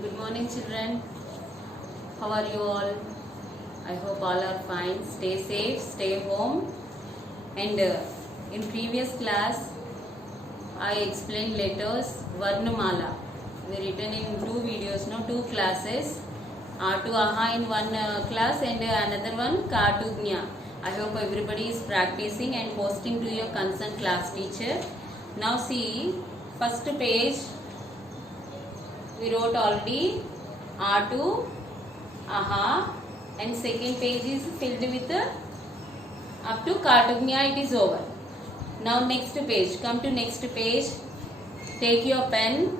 Good morning, children. How are you all? I hope all are fine. Stay safe, stay home. And in previous class, I explained letters Varnamala. We written in two videos, no, two classes. To Aha in one class and another one Kartugnya. I hope everybody is practicing and posting to your concerned class teacher. Now see, first page we wrote already to Aha, and second page is filled with up to Kartugnya. It is over. Now next page, come to next page. Take your pen,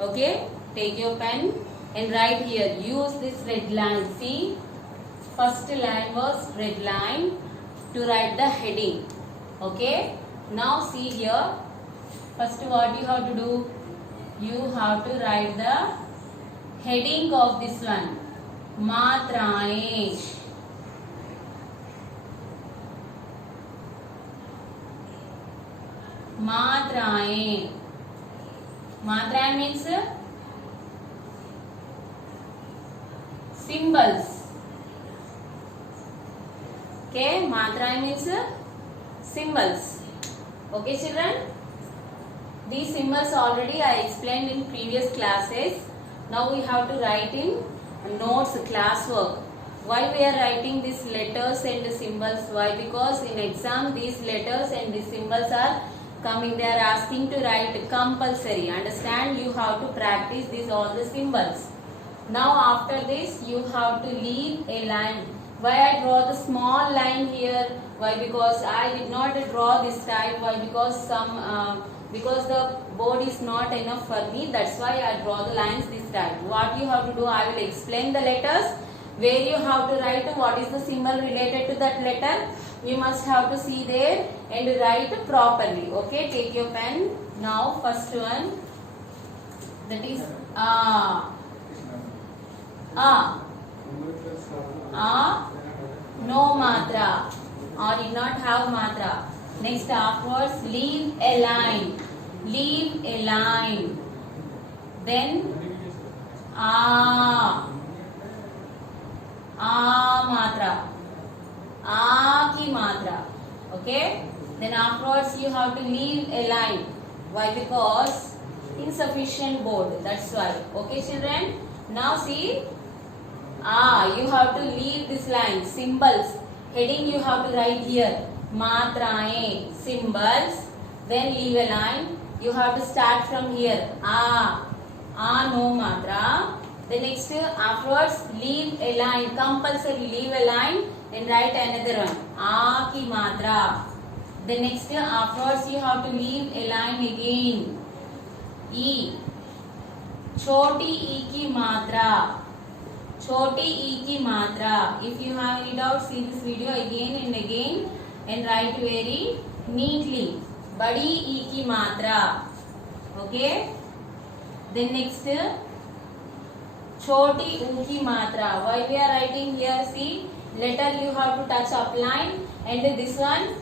okay, take your pen and write here. Use this red line. See, first line was red line to write the heading, okay. Now see here, first what you have to do, you have to write the heading of this one. Matraye. Matraye. Matraye means symbols. Okay, Matraye means symbols. Okay, children? These symbols already I explained in previous classes. Now we have to write in notes, classwork. Why we are writing these letters and symbols? Why? Because in exam these letters and these symbols are coming. They are asking to write compulsory. Understand? You have to practice these all the symbols. Now after this you have to leave a line. Why I draw the small line here? Why? Because I did not draw this type. Why? Because because the board is not enough for me. That's why I draw the lines this type. What you have to do, I will explain the letters. Where you have to write what is the symbol related to that letter. You must have to see there and write properly. Okay, take your pen. Now first one, that is A. No matra. Or did not have matra. Next afterwards, leave a line. Leave a line. Then matra. Ki matra. Okay. Then afterwards you have to leave a line. Why? Because insufficient board. That's why. Okay, children. Now see. You have to leave this line. Symbols. Heading you have to write here. Matraye. Symbols. Then leave a line. You have to start from here. No matra. The next afterwards leave a line. Compulsory leave a line and write another one. Ki matra. The next afterwards you have to leave a line again. E. Choti e ki matra. Choti e ki matra. If you have any doubt, see this video again and again and write very neatly. Badi e ki matra. Okay. Then next choti u ki matra. Why we are writing here? See, letter you have to touch up line and this one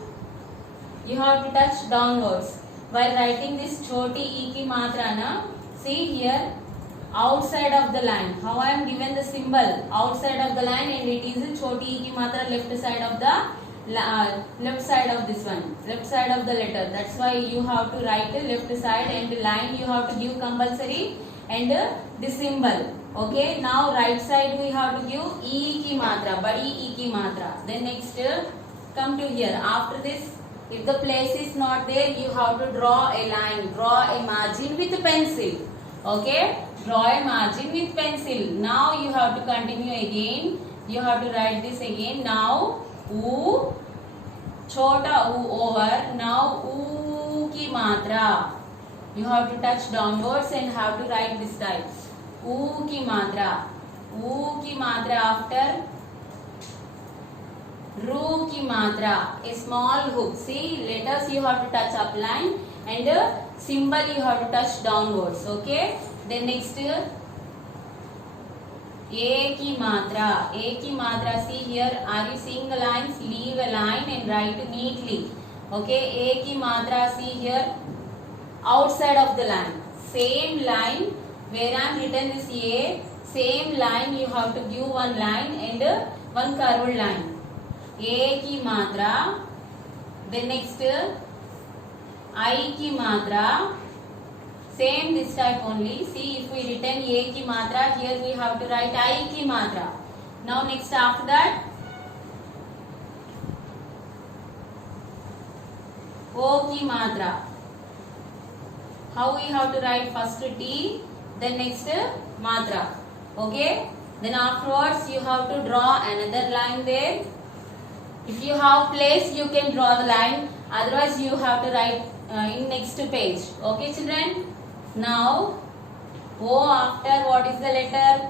you have to touch downwards. While writing this choti e ki matra, na, see here outside of the line. How I am given the symbol outside of the line and it is choti e ki matra left side of the left side of this one, left side of the letter. That's why you have to write the left side and line you have to give compulsory and the symbol. Okay, now right side we have to give e ki matra, badi e ki matra. Then next come to here. After this, if the place is not there, you have to draw a line, draw a margin with pencil. Okay, draw a margin with pencil. Now you have to continue again. You have to write this again. Now U, chota U over. Now U ki matra. You have to touch downwards and have to write this type. U ki matra. U ki matra after Ru ki matra. A small hook. See, letters you have to touch up line and symbol you have to touch downwards. Okay. Then next A ki matra. A ki matra. See here. Are you seeing the lines? Leave a line and write neatly. Okay. A ki matra. See here. Outside of the line. Same line where I am written is A, same line you have to give one line and one curved line. A की मात्रा, then next I की मात्रा, same this type only. See, if we written A की मात्रा, here we have to write I की मात्रा. Now next after that O की मात्रा. How we have to write first T, then next matra. Okay, then afterwards you have to draw another line there. If you have place, you can draw the line, otherwise you have to write in next page. Okay children, now O after what is the letter?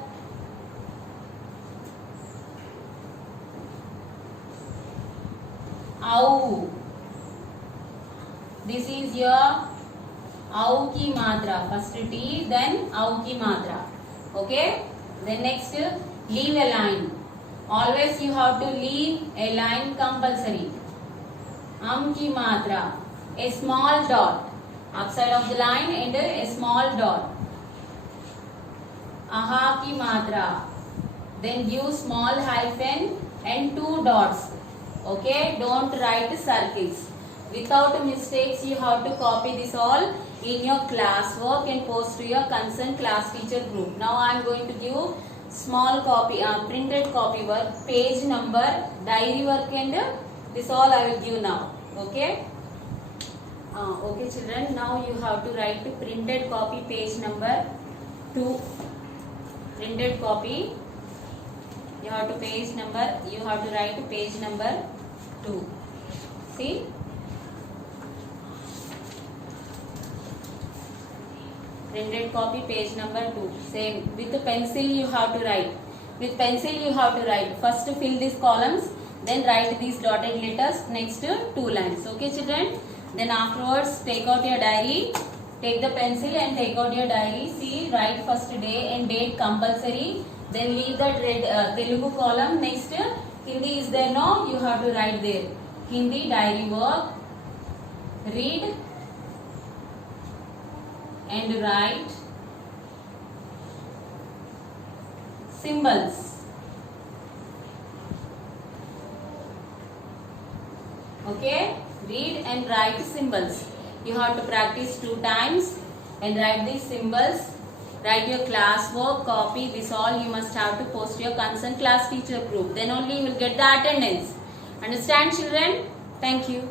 Au. This is your Au की मात्रा. First T, then Au की मात्रा. Okay. Then next, leave a line. Always you have to leave a line compulsory. की मात्रा. A small dot outside of the line and a small dot. Aha की मात्रा. Then give small hyphen and 2 dots. Okay. Don't write circles. Without mistakes, you have to copy this all in your classwork and post to your concerned class teacher group. Now I am going to give small copy, printed copy work, page number, diary work, and this all I will give now. Okay. Okay children, now you have to write printed copy page number 2. Printed copy. You have to write page number 2. See. Printed copy page number 2. Same. With the pencil you have to write. With pencil you have to write. First fill these columns. Then write these dotted letters. Next 2 lines. Okay children. Then afterwards take out your diary. Take the pencil and take out your diary. See, write first day and date compulsory. Then leave that red Telugu column. Next Hindi is there, no? You have to write there. Hindi diary work. Read and write symbols. Okay, read and write symbols. You have to practice 2 times and write these symbols. Write your class work, copy this all. You must have to post your concerned class teacher group. Then only you will get the attendance. Understand children? Thank you.